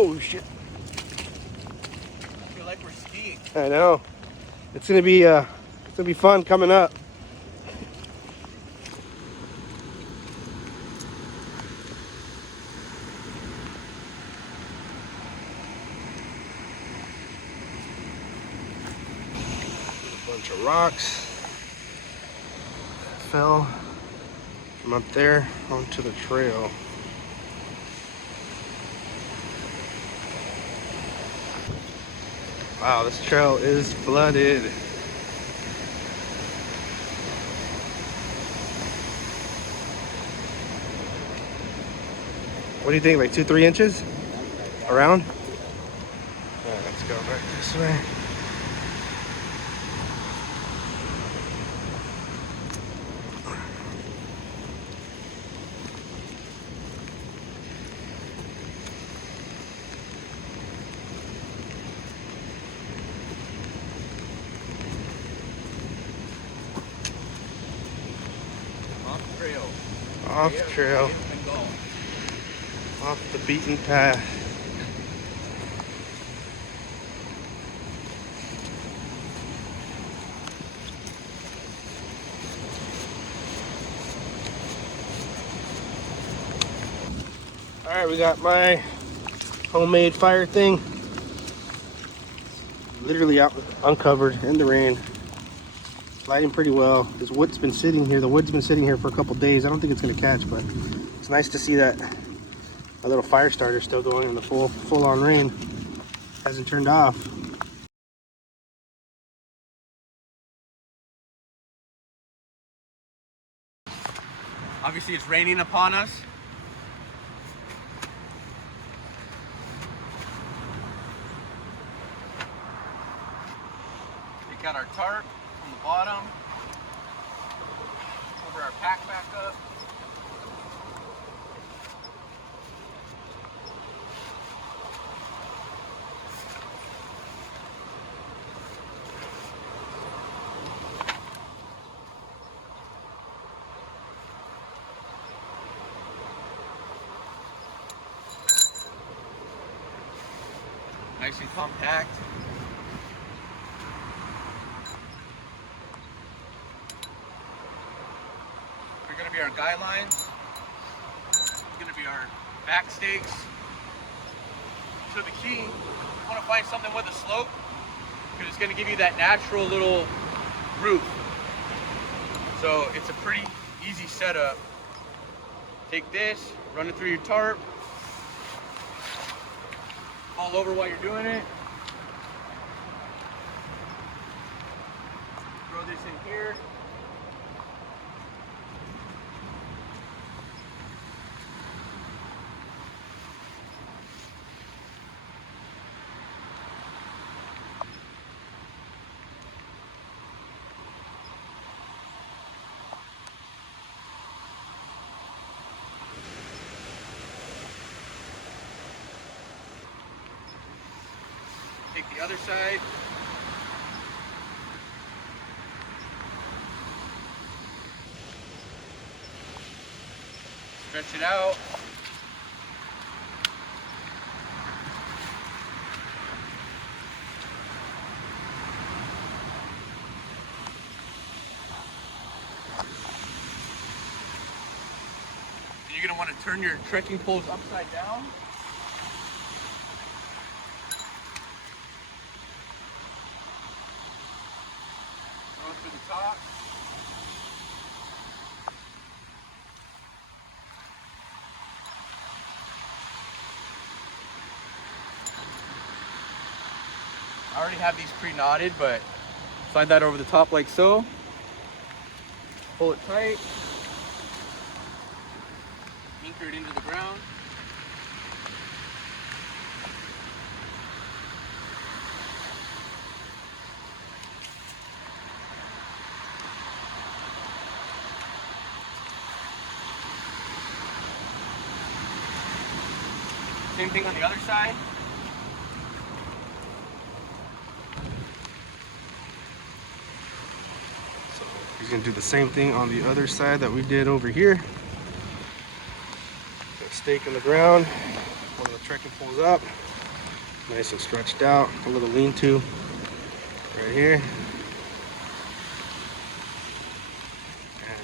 Oh shit. I feel like we're skiing. I know. It's gonna be fun coming up. A bunch of rocks fell from up there onto the trail. Wow, this trail is flooded. What do you think, like 2-3 inches? Around? All right, let's go back this way. Off trail. Off trail. Off the beaten path. All right, we got my homemade fire thing. Literally out uncovered in the rain. Lighting pretty well. This wood's been sitting here. The wood's been sitting here for a couple days. I don't think it's gonna catch, but it's nice to see that a little fire starter still going in the full on rain. Hasn't turned off. Obviously, it's raining upon us. We got our tarp on the bottom. Cover our pack back up. Nice and compact. They're going to be our guy lines. It's going to be our back stakes. So the key, you want to find something with a slope because it's going to give you that natural little roof. So it's a pretty easy setup. Take this, run it through your tarp. All over while you're doing it. Throw this in here. Take the other side. Stretch it out. And you're going to want to turn your trekking poles upside down. To the top. I already have these pre-knotted, but slide that over the top like so. Pull it tight. Anchor it into the ground. Same thing on the other side. So he's gonna do the same thing on the other side that we did over here. Got a stake in the ground, one of the trekking poles up, nice and stretched out. A little lean-to right here. And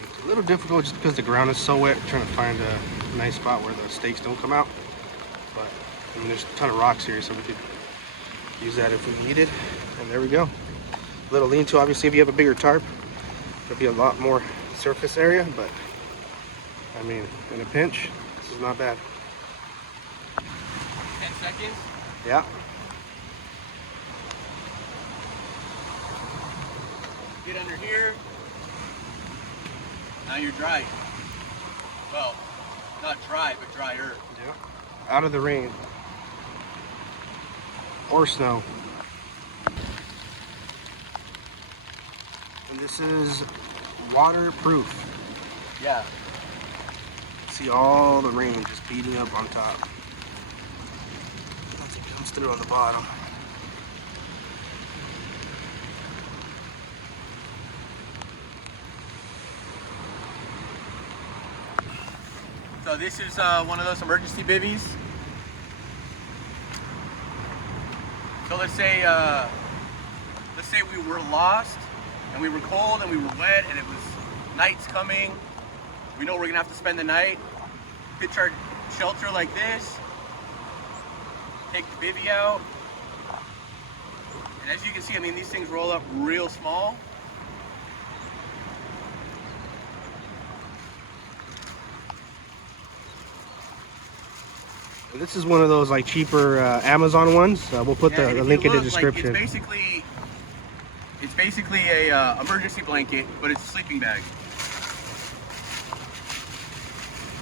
it's a little difficult just because the ground is so wet, trying to find a nice spot where the stakes don't come out. But I mean, there's a ton of rocks here, so we could use that if we needed. And there we go. A little lean-to. Obviously, if you have a bigger tarp, there'll be a lot more surface area, but I mean, in a pinch, this is not bad. 10 seconds. Yeah. Get under here. Now you're dry. Well, not dry, but drier. Yeah. Out of the rain. Or snow. And this is waterproof. Yeah. See all the rain just beating up on top. As it comes through on the bottom. So this is one of those emergency bivvies. So let's say we were lost and we were cold and we were wet and it was night's coming. We know we're gonna have to spend the night. Pitch our shelter like this. Take the bivvy out. And as you can see, I mean, these things roll up real small. And this is one of those like cheaper Amazon ones. We'll put the link in the description. Like, it's basically a emergency blanket, but it's a sleeping bag.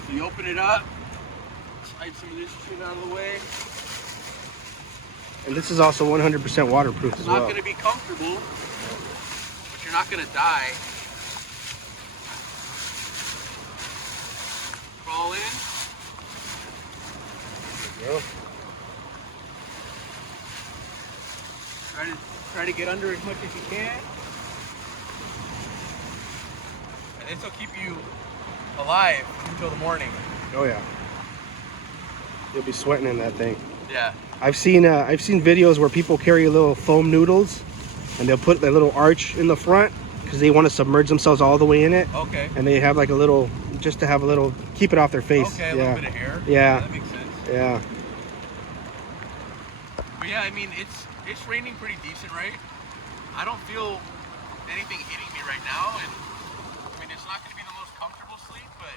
So you open it up, slide some of this shit out of the way. And this is also 100% waterproof as well. It's not going to be comfortable, but you're not going to die. Crawl in. There we go. Try to get under as much as you can. And this will keep you alive until the morning. Oh yeah. You'll be sweating in that thing. Yeah. I've seen videos where people carry little foam noodles and they'll put their little arch in the front because they want to submerge themselves all the way in it. Okay. And they have like a little, just to have a little, keep it off their face. Okay, a little bit of hair. Yeah. That makes sense. Yeah. But yeah, I mean, it's raining pretty decent, right? I don't feel anything hitting me right now, and I mean, it's not going to be the most comfortable sleep, but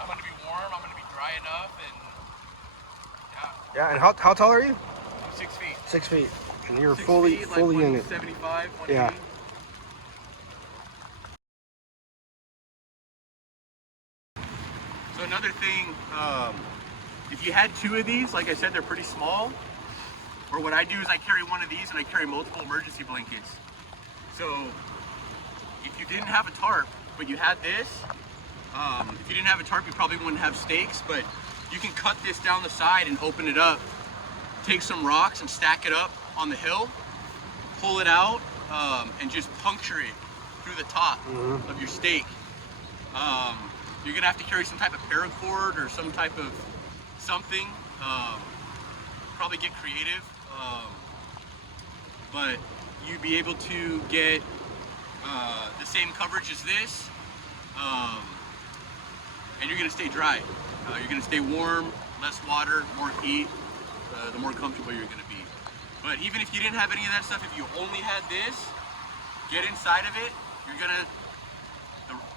I'm going to be warm, I'm going to be dry enough, and yeah. Yeah, and how tall are you? I'm 6 feet. 6 feet. And you're 6 fully feet, like in it. 175, 180. Yeah. So another thing, if you had two of these, like I said, they're pretty small. Or what I do is I carry one of these and I carry multiple emergency blankets. So if you didn't have a tarp, but you had this, if you didn't have a tarp, you probably wouldn't have stakes, but you can cut this down the side and open it up, take some rocks and stack it up on the hill, pull it out, and just puncture it through the top of your stake. You're gonna have to carry some type of paracord or some type of something. Probably get creative, but you'd be able to get the same coverage as this, and you're gonna stay dry. You're gonna stay warm, less water, more heat, the more comfortable you're gonna be. But even if you didn't have any of that stuff, if you only had this, get inside of it,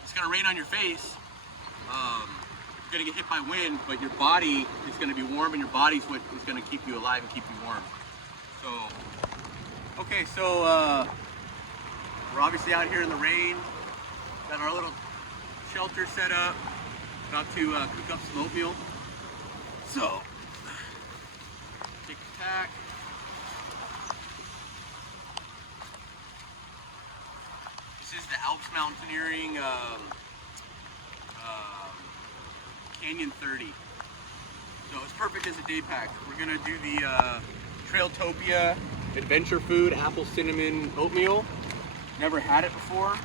it's gonna rain on your face. You're gonna get hit by wind, but your body is gonna be warm, and your body's what is gonna keep you alive and keep you warm. So, okay, so we're obviously out here in the rain. Got our little shelter set up. About to cook up some oatmeal. So, take the tack. This is the Alps Mountaineering Canyon 30. So it's perfect as a day pack. We're gonna do the Trailtopia Adventure Food Apple Cinnamon Oatmeal. Never had it before.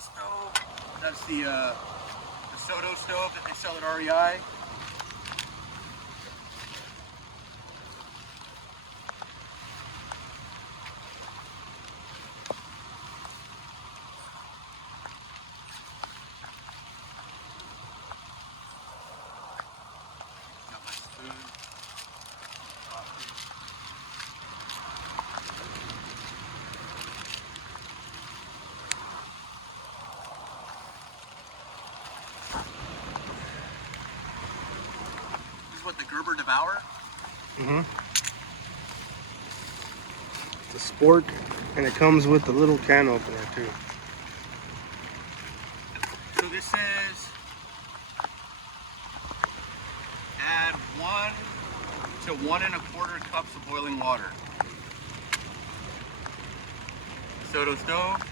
stove. That's the Soto stove that they sell at REI. Got my spoon. This is what the Gerber Devour. It's a sport, and it comes with the little can opener too. So this says add 1 to 1 1/4 cups of boiling water. Soto stove.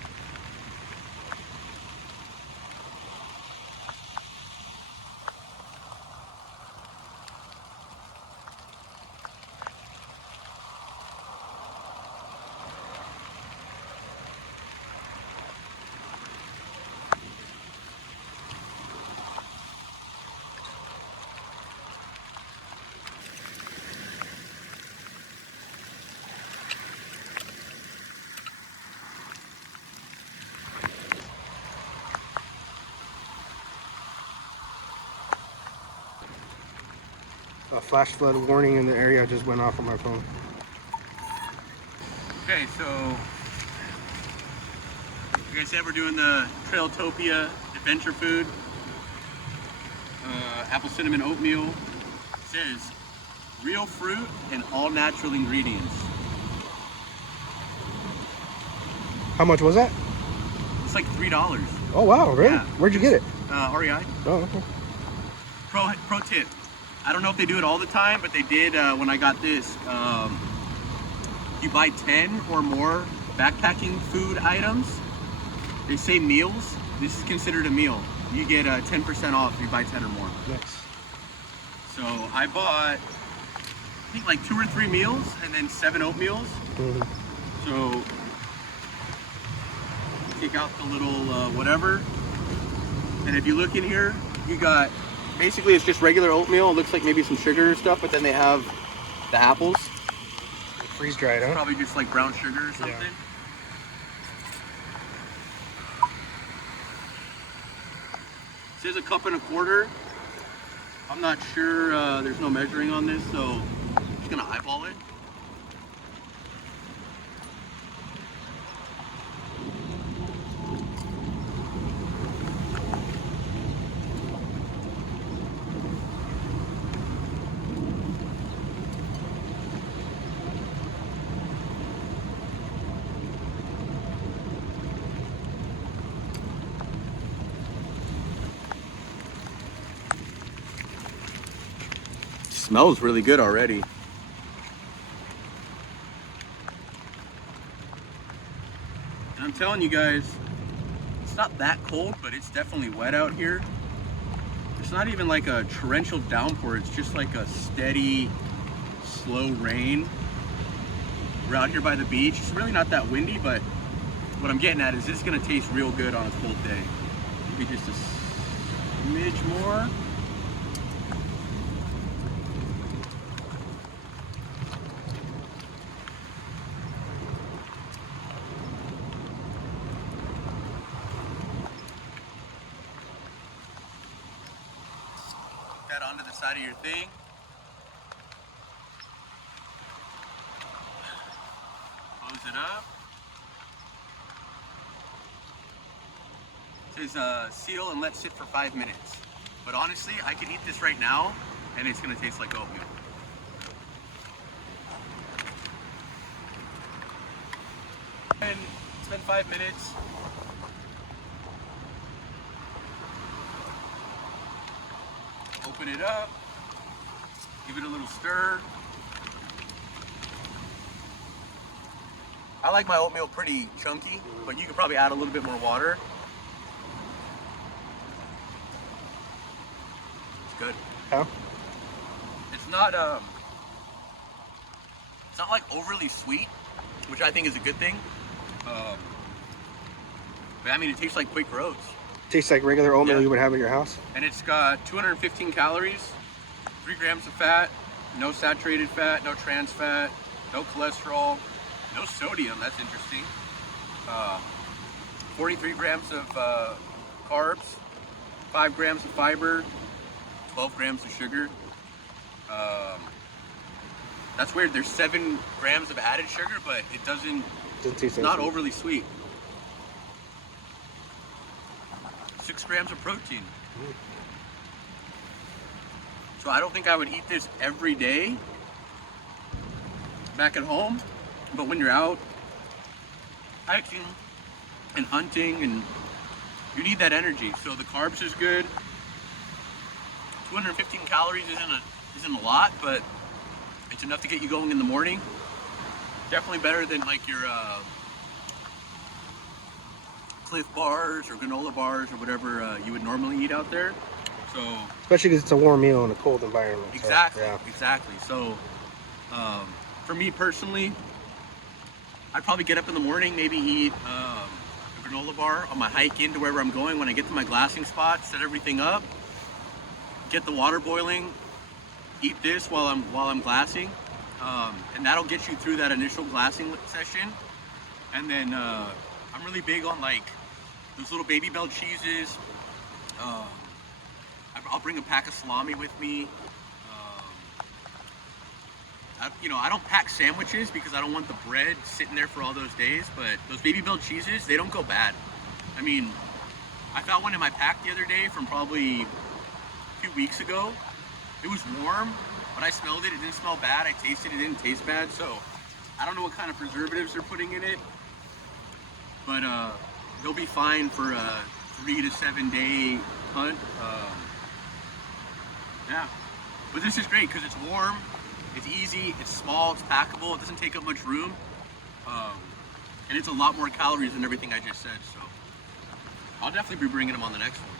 A flash flood warning in the area just went off on my phone. Okay, so like I said, we're doing the Trailtopia adventure food. Apple cinnamon oatmeal. It says real fruit and all natural ingredients. How much was that? It's like $3. Oh wow, really? Yeah. Where'd you get it? REI. Oh, okay. Pro tip. I don't know if they do it all the time, but they did when I got this. You buy 10 or more backpacking food items. They say meals. This is considered a meal. You get 10% off if you buy 10 or more. Nice. So I bought, I think like 2 or 3 meals and then 7 oatmeals. So take out the little whatever. And if you look in here, you got, basically it's just regular oatmeal. It looks like maybe some sugar or stuff, but then they have the apples. Freeze dried, huh? Probably just like brown sugar or something. Yeah. It says 1.25 cups. I'm not sure, there's no measuring on this, so I'm just gonna eyeball it. Smells really good already. And I'm telling you guys, it's not that cold, but it's definitely wet out here. It's not even like a torrential downpour, it's just like a steady, slow rain. We're out here by the beach. It's really not that windy, but what I'm getting at is this is gonna taste real good on a cold day. Maybe just a smidge more. That onto the side of your thing. Close it up. It says seal and let sit for 5 minutes. But honestly, I can eat this right now and it's gonna taste like oatmeal. And it's been 5 minutes. Open it up, give it a little stir. I like my oatmeal pretty chunky, but you could probably add a little bit more water. It's good. How? It's not like overly sweet, which I think is a good thing. But I mean, it tastes like Quaker Oats. Tastes like regular oatmeal Yeah. you would have at your house. And it's got 215 calories, 3 grams of fat, no saturated fat, no trans fat, no cholesterol, no sodium. That's interesting. 43 grams of carbs, 5 grams of fiber, 12 grams of sugar. That's weird. There's 7 grams of added sugar, but it doesn't Taste it's not overly sweet. 6 grams of protein. So I don't think I would eat this every day back at home, but when you're out hiking and hunting and you need that energy. So the carbs is good. 215 calories isn't a lot, but it's enough to get you going in the morning. Definitely better than like your Cliff bars or granola bars or whatever you would normally eat out there. So especially because it's a warm meal in a cold environment. exactly, So, yeah. exactly. So for me personally, I'd probably get up in the morning, maybe eat a granola bar on my hike into wherever I'm going. When I get to my glassing spot, set everything up, get the water boiling, eat this while I'm glassing, and that'll get you through that initial glassing session. And then I'm really big on like those little Baby Bell cheeses. I'll bring a pack of salami with me. I don't pack sandwiches because I don't want the bread sitting there for all those days, but those Baby Bell cheeses, they don't go bad. I mean, I found one in my pack the other day from probably 2 weeks ago. It was warm, but I smelled it. It didn't smell bad. I tasted it. It didn't taste bad. So I don't know what kind of preservatives they're putting in it, but they'll be fine for a 3 to 7 day hunt. Yeah, but this is great because it's warm, it's easy, it's small, it's packable, it doesn't take up much room, and it's a lot more calories than everything I just said. So I'll definitely be bringing them on the next one.